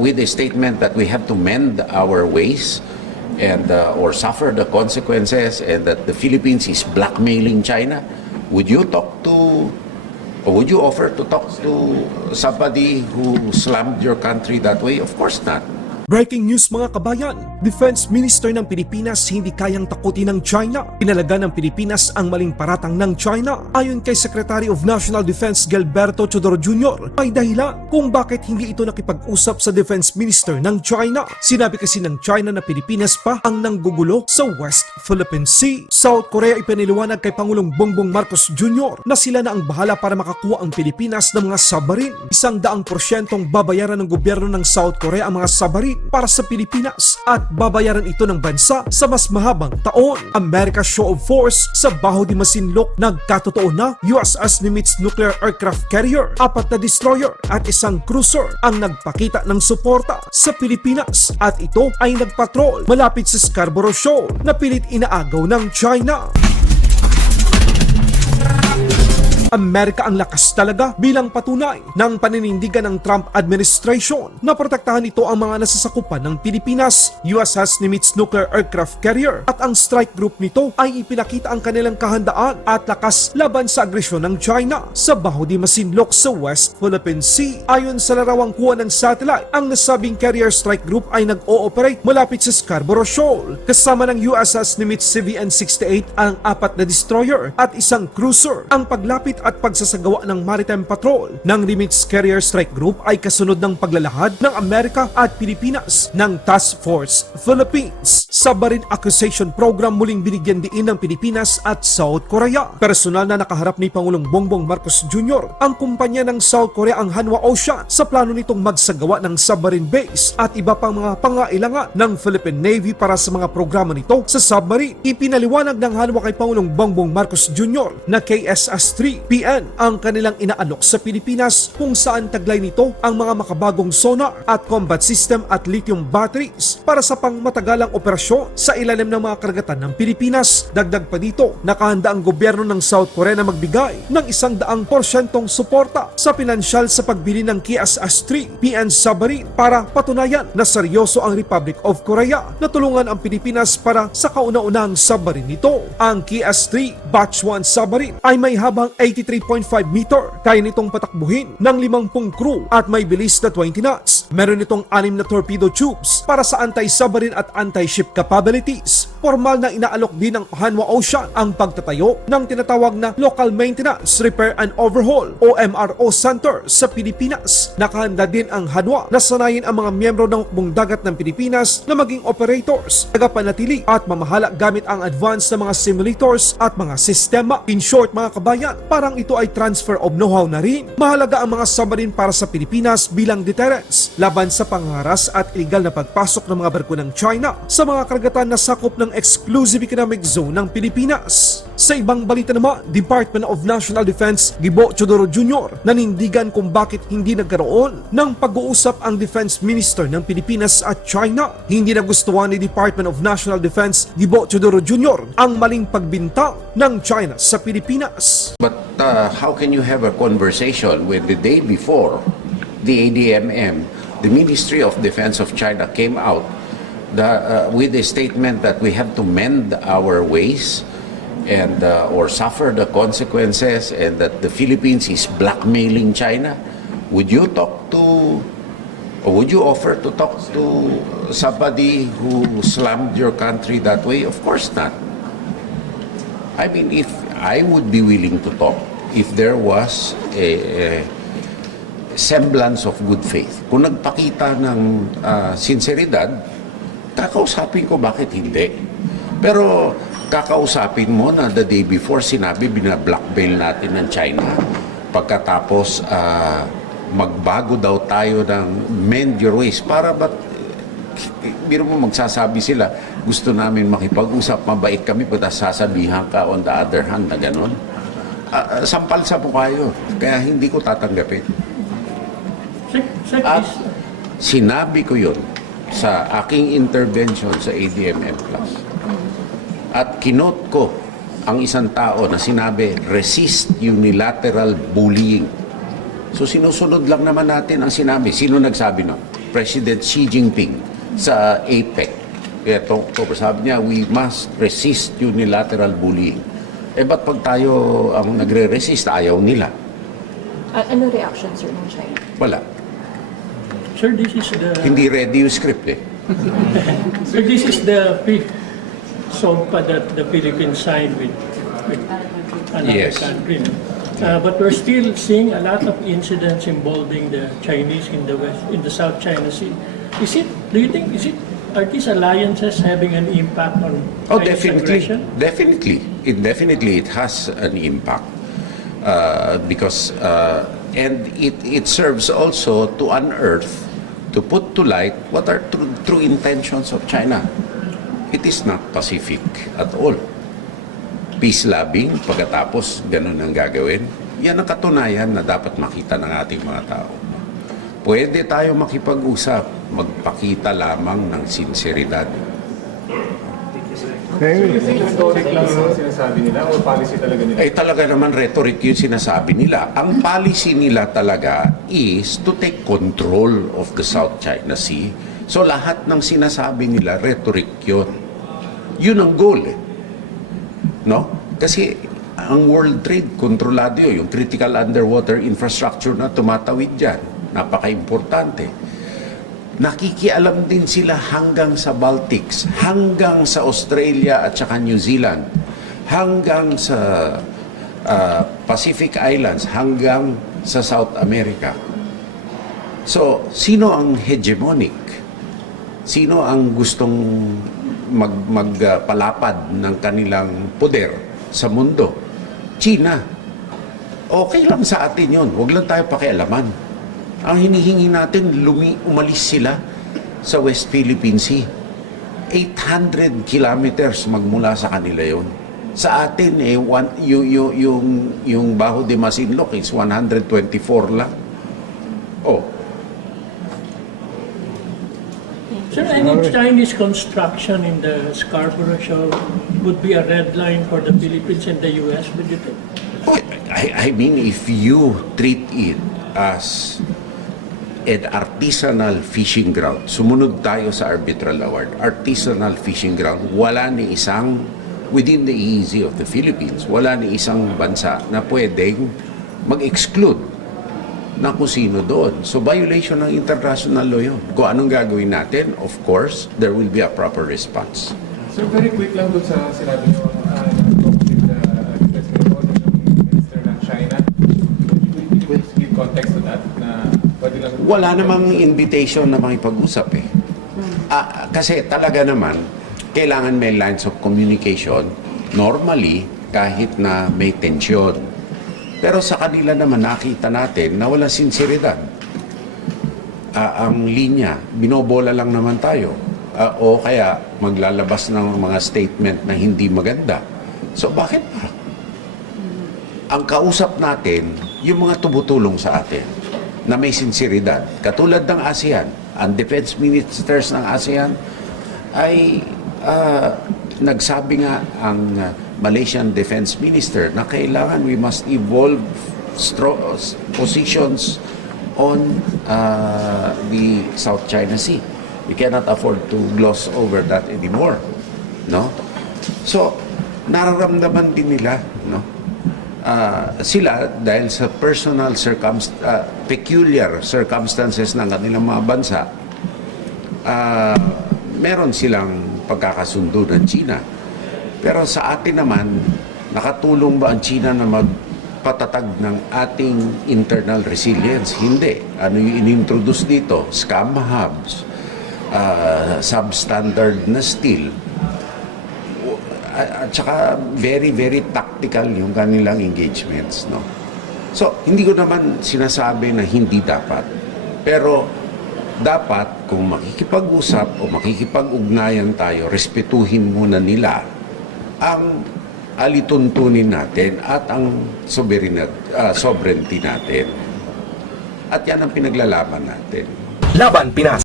With a statement that we have to mend our ways and or suffer the consequences, and that the Philippines is blackmailing China, would you offer to talk to somebody who slammed your country that way? Of course not. Breaking news mga kabayan, Defense Minister ng Pilipinas hindi kayang takutin ng China. Pinalaga ng Pilipinas ang maling paratang ng China. Ayon kay Secretary of National Defense Gilberto Chodoro Jr., may dahilan kung bakit hindi ito nakipag-usap sa Defense Minister ng China. Sinabi kasi ng China na Pilipinas pa ang nanggugulo sa West Philippine Sea. South Korea ipiniliwanag kay Pangulong Bongbong Marcos Jr. na sila na ang bahala para makakuha ang Pilipinas ng mga submarine. 100% babayaran ng gobyerno ng South Korea ang mga submarine para sa Pilipinas at babayaran ito ng bansa sa mas mahabang taon. America show of force sa Baho de Masinloc, nagkatotoo na. USS Nimitz nuclear aircraft carrier, 4 na destroyer at 1 cruiser ang nagpakita ng suporta sa Pilipinas at ito ay nagpatrol malapit sa Scarborough Shoal na pilit inaagaw ng China. Amerika ang lakas talaga bilang patunay ng paninindigan ng Trump administration na protektahan ito ang mga nasasakupan ng Pilipinas. USS Nimitz nuclear aircraft carrier at ang strike group nito ay ipinakita ang kanilang kahandaan at lakas laban sa agresyon ng China sa Baho de Masinloc sa West Philippine Sea. Ayon sa larawang kuha ng satellite, ang nasabing carrier strike group ay nag-ooperate malapit sa Scarborough Shoal. Kasama ng USS Nimitz CVN-68 ang 4 na destroyer at 1 cruiser. Ang paglapit at pagsasagawa ng maritime patrol ng Nimitz Carrier Strike Group ay kasunod ng paglalahad ng Amerika at Pilipinas ng Task Force Philippines. Submarine Acquisition Program muling binigyan diin ng Pilipinas at South Korea. Personal na nakaharap ni Pangulong Bongbong Marcos Jr. ang kumpanya ng South Korea ang Hanwha Ocean sa plano nitong magsagawa ng submarine base at iba pang mga pangailangan ng Philippine Navy para sa mga programa nito sa submarine. Ipinaliwanag ng Hanwha kay Pangulong Bongbong Marcos Jr. na KSS-3 PN ang kanilang inaalok sa Pilipinas kung saan taglay nito ang mga makabagong sonar at combat system at lithium batteries para sa pangmatagalang operasyon sa ilalim ng mga karagatan ng Pilipinas. Dagdag pa dito, nakahanda ang gobyerno ng South Korea na magbigay ng 100% suporta sa pinansyal sa pagbili ng KSS-3 PN submarine para patunayan na seryoso ang Republic of Korea na tulungan ang Pilipinas para sa kauna-unahang submarine nito. Ang KS-3 Batch 1 submarine ay may habang 83.5 meter. Kaya nitong patakbuhin ng 50 crew at may bilis na 20 knots. Meron itong 6 na torpedo tubes para sa anti-submarine at anti-ship capabilities. Formal na inaalok din ng Hanwha Ocean ang pagtatayo ng tinatawag na Local Maintenance, Repair and Overhaul o MRO Center sa Pilipinas. Nakahanda din ang Hanwha na sanayin ang mga miyembro ng hukbong dagat ng Pilipinas na maging operators, tagapanatili at mamahala gamit ang advanced na mga simulators at mga sistema. In short mga kabayan, parang ito ay transfer of know-how na rin. Mahalaga ang mga submarine para sa Pilipinas bilang deterrence laban sa pangharas at illegal na pagpasok ng mga barko ng China sa mga karagatan na sakop ng exclusive economic zone ng Pilipinas. Sa ibang balita naman, Department of National Defense Gibo Chodoro Jr. nanindigan kung bakit hindi nagkaroon ng pag-uusap ang Defense Minister ng Pilipinas at China. Hindi nagustuhan ni Department of National Defense Gibo Chodoro Jr. ang maling pagbintang ng China sa Pilipinas. But how can you have a conversation when the day before the ADMM, the Ministry of Defense of China came out with a statement that we have to mend our ways and or suffer the consequences, and that the Philippines is blackmailing China? Would you offer to talk to somebody who slammed your country that way? Of course not. I mean, if I would be willing to talk if there was a semblance of good faith. Kung nagpakita ng sinseridad, kakausapin ko, bakit hindi? Pero kakausapin mo na the day before sinabi binablockmail natin ng China. Pagkatapos magbago daw tayo ng mend your ways. Para ba't biro mo magsasabi sila, gusto namin makipag-usap, mabait kami, pagka sasabihan ka on the other hand na gano'n. Sampal sa mukha yun. Kaya hindi ko tatanggapin. At sinabi ko yun sa aking intervention sa ADMM Plus. At kinot ko ang isang tao na sinabi, resist unilateral bullying. So sinusunod lang naman natin ang sinabi. Sino nagsabi nun? President Xi Jinping sa APEC. Kaya sabi niya, we must resist unilateral bullying. Ba't pag tayo ang nagre-resist, ayaw nila? Ano reaction, sir, ng China? Wala. Sir, this is the Hindi ready yung script sir, this is the SOGPA that the Philippines signed with another Yes. country. No? But we're still seeing a lot of incidents involving the Chinese in the West, in the South China Sea. Do you think, are these alliances having an impact on Oh, Chinese definitely. aggression? Definitely, it has an impact because and it serves also to unearth, to put to light what are true intentions of China. It is not Pacific at all. Peace-loving, pagkatapos ganun ang gagawin. Yan ang katunayan na dapat makita ng ating mga tao. Pwede tayo makipag-usap, magpakita lamang ng sinseridad. Rhetoric lang yung sinasabi nila o policy talaga nila? Talaga naman rhetoric yung sinasabi nila. Ang policy nila talaga is to take control of the South China Sea. So lahat ng sinasabi nila, rhetoric yun. Yun ang goal. No? Kasi ang world trade, kontrolado yun. Yung critical underwater infrastructure na tumatawid dyan. Napaka-importante. Nakikialam din sila hanggang sa Baltics, hanggang sa Australia at saka New Zealand, hanggang sa Pacific Islands, hanggang sa South America. So, sino ang hegemonic? Sino ang gustong magpalapad ng kanilang poder sa mundo? China. Okay lang sa atin yun. Huwag lang tayo pakialaman. Ang hinihingi natin, umalis sila sa West Philippine Sea. 800 kilometers magmula sa kanila yon. Sa atin, yung Bajo de Masinloc is 124 lang. Oh, Sir, any Chinese construction in the Scarborough Shoal would be a red line for the Philippines and the U.S., would you think? I mean, if you treat it as an artisanal fishing ground, sumunod tayo sa arbitral award, artisanal fishing ground, wala ni isang, within the EEZ of the Philippines, wala ni isang bansa na pwedeng mag-exclude na kung sino doon. So, violation ng international law yun. Kung anong gagawin natin, of course, there will be a proper response. So very quick lang doon sa sinabi nyo, with the Minister ng China. Will you give context to that? Na pwede lang... Wala namang invitation na makipag-usap eh. Kasi talaga naman, kailangan may lines of communication, normally, kahit na may tensyon. Pero sa kanila naman nakita natin na wala sinseridad. Ang linya, binobola lang naman tayo. O kaya maglalabas ng mga statement na hindi maganda. So bakit pa? Ang kausap natin, yung mga tumutulong sa atin na may sinseridad. Katulad ng ASEAN, ang defense ministers ng ASEAN ay nagsabi nga ang Malaysian Defense Minister na kailangan we must evolve positions on the South China Sea. We cannot afford to gloss over that anymore. No? So, nararamdaman din nila, no? Sila dahil sa peculiar circumstances ng kanilang mga bansa, meron silang pagkakasundo ng China. Pero sa atin naman, nakatulong ba ang China na magpatatag ng ating internal resilience? Hindi. Ano yung inintroduce dito? Scam hubs, substandard na steel, at saka very, very tactical yung kanilang engagements. No? So, hindi ko naman sinasabi na hindi dapat. Pero, dapat kung makikipag-usap o makikipag-ugnayan tayo, respetuhin muna nila ang alituntunin natin at ang sovereignty natin. At yan ang pinaglalaban natin. Laban Pinas.